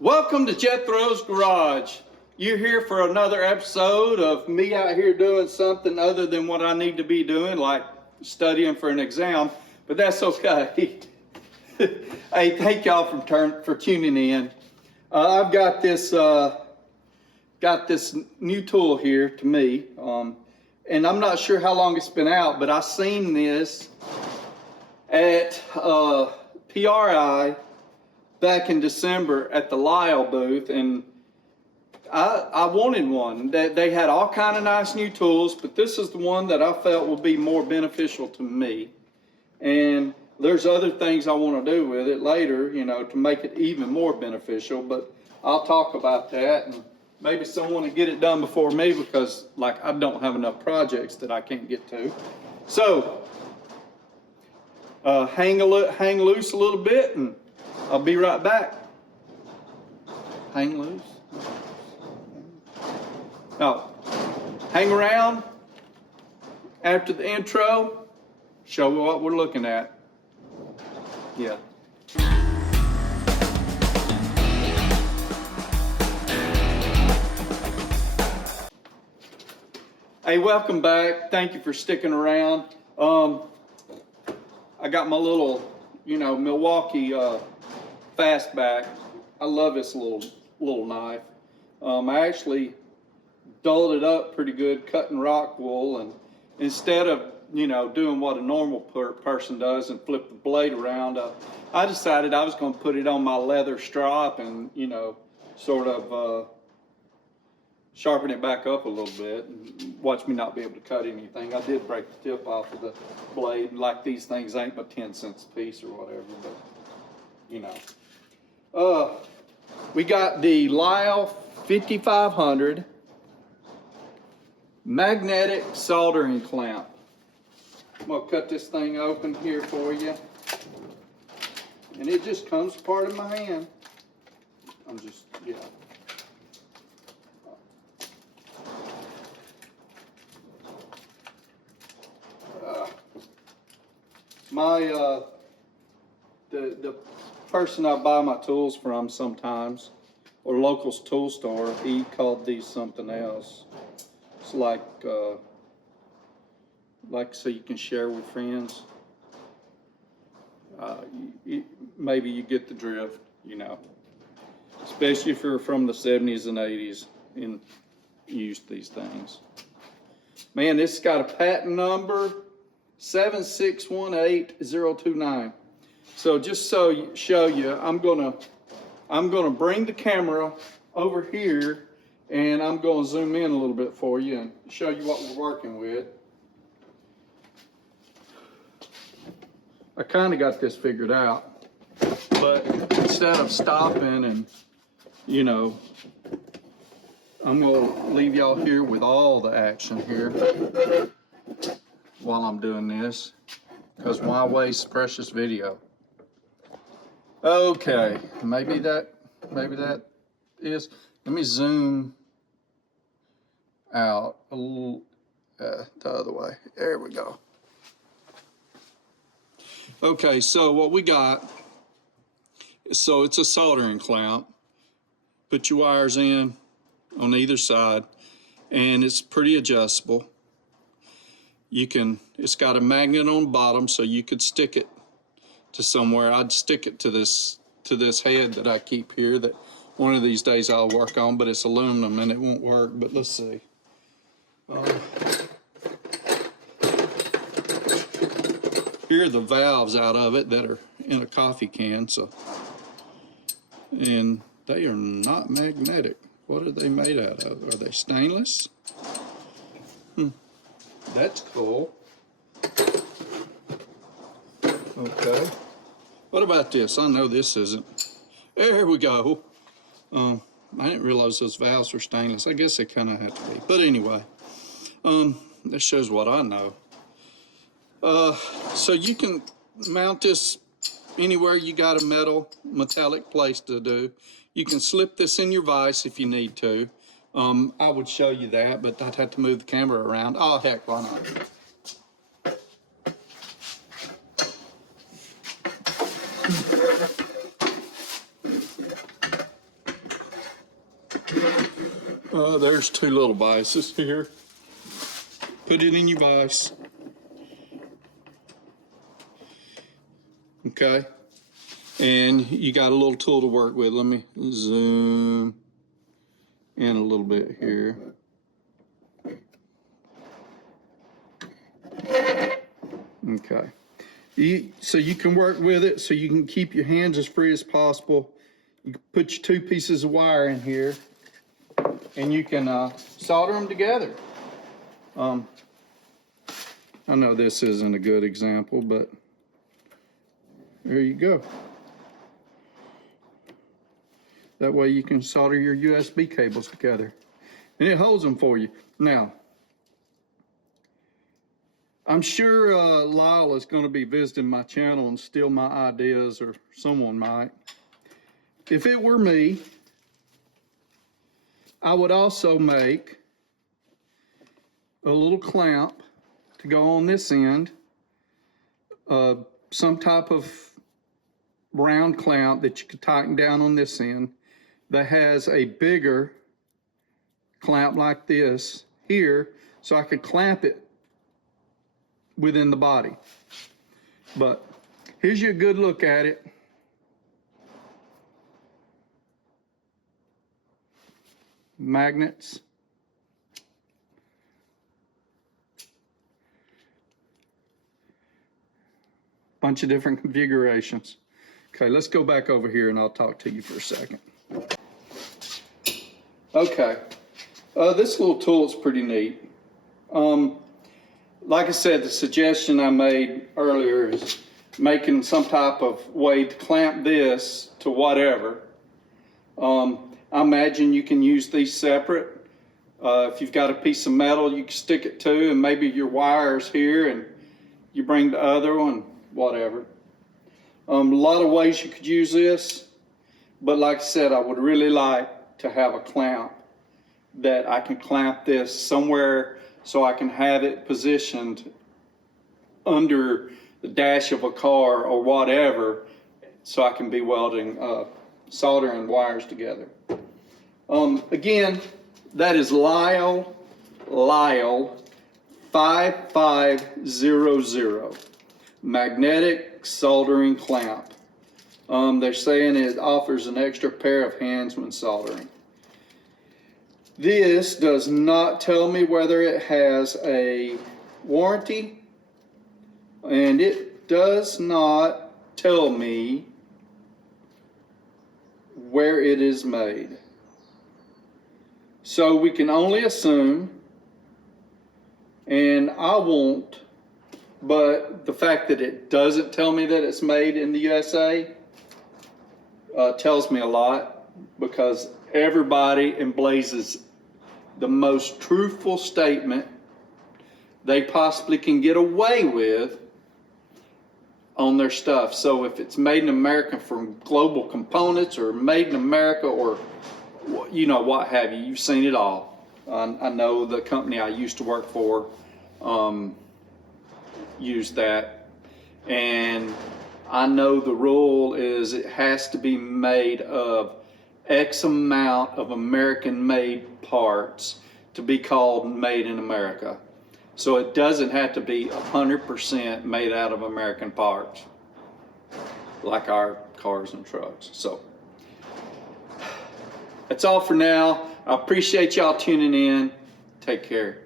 Welcome to Jethro's Garage. You're here for another episode of me out here doing something other than what I need to be doing, like studying for an exam, but that's okay. Hey, thank y'all for tuning in. I've got this new tool here to me, and I'm not sure how long it's been out, but I seen this at PRI back in December at the Lisle booth, and I wanted one. They had all kind of nice new tools, but this is the one that I felt would be more beneficial to me. And there's other things I want to do with it later, you know, to make it even more beneficial, but I'll talk about that, and maybe someone will get it done before me because, like, I don't have enough projects that I can't get to. So, hang loose a little bit, and I'll be right back. Hang loose. No, hang around after the intro, show you what we're looking at. Yeah. Hey, welcome back. Thank you for sticking around. I got my little, Milwaukee fastback. I love this little knife. I actually dulled it up pretty good, cutting rock wool, and instead of doing what a normal person does and flip the blade around, I decided I was going to put it on my leather strap and sort of sharpen it back up a little bit and watch me not be able to cut anything. I did break the tip off of the blade, like these things ain't but 10 cents a piece or whatever, but we got the Lisle 5500 magnetic soldering clamp. I'm gonna cut this thing open here for you, and it just comes apart in my hand. The person I buy my tools from sometimes, or local tool store, he called these something else. It's like so you can share with friends. Maybe you get the drift, especially if you're from the 70s and 80s and used these things. Man, this has got a patent number 7618029. So just so show you, I'm gonna bring the camera over here, and I'm gonna zoom in a little bit for you and show you what we're working with. I kind of got this figured out, but instead of stopping and I'm gonna leave y'all here with all the action here while I'm doing this, because why waste precious video? Okay, maybe that is. Let me zoom out a little the other way. There we go. Okay, so what we got, so it's a soldering clamp. Put your wires in on either side, and it's pretty adjustable. It's got a magnet on the bottom, so you could stick it to somewhere. I'd stick it to this head that I keep here that one of these days I'll work on, but it's aluminum and it won't work, but let's see. Here are the valves out of it that are in a coffee can, and they are not magnetic. What are they made out of? Are they stainless? That's cool. Okay. What about this? I know this isn't. There we go. I didn't realize those valves were stainless. I guess they kind of have to be. But anyway, this shows what I know. So you can mount this anywhere you got a metallic place to do. You can slip this in your vise if you need to. I would show you that, but I'd have to move the camera around. Oh, heck, why not? There's two little vices here. Put it in your vise. Okay. And you got a little tool to work with. Let me zoom in a little bit here. Okay. So you can work with it so you can keep your hands as free as possible. You can put your two pieces of wire in here and you can solder them together. I know this isn't a good example, but there you go. That way you can solder your USB cables together. And it holds them for you. Now, I'm sure Lisle is going to be visiting my channel and steal my ideas, or someone might. If it were me, I would also make a little clamp to go on this end, some type of round clamp that you could tighten down on this end that has a bigger clamp like this here, so I could clamp it within the body. But here's your good look at it. Magnets. Bunch of different configurations. Okay, let's go back over here and I'll talk to you for a second. Okay, this little tool is pretty neat. Like I said, the suggestion I made earlier is making some type of way to clamp this to whatever. I imagine you can use these separate. If you've got a piece of metal you can stick it to, and maybe your wire's here and you bring the other one, whatever. A lot of ways you could use this, but like I said, I would really like to have a clamp that I can clamp this somewhere so I can have it positioned under the dash of a car or whatever, so I can be welding, soldering wires together. Again, that is Lisle 5500 magnetic soldering clamp. They're saying it offers an extra pair of hands when soldering. This does not tell me whether it has a warranty, and it does not tell me where it is made. So we can only assume, and I won't, but the fact that it doesn't tell me that it's made in the USA tells me a lot, because everybody emblazes the most truthful statement they possibly can get away with on their stuff. So if it's made in America from Global Components or made in America, or you know, what have you, you've seen it all. I know the company I used to work for used that, and I know the rule is it has to be made of X amount of American made parts to be called made in America. So it doesn't have to be 100% made out of American parts like our cars and trucks. So that's all for now. I appreciate y'all tuning in. Take care.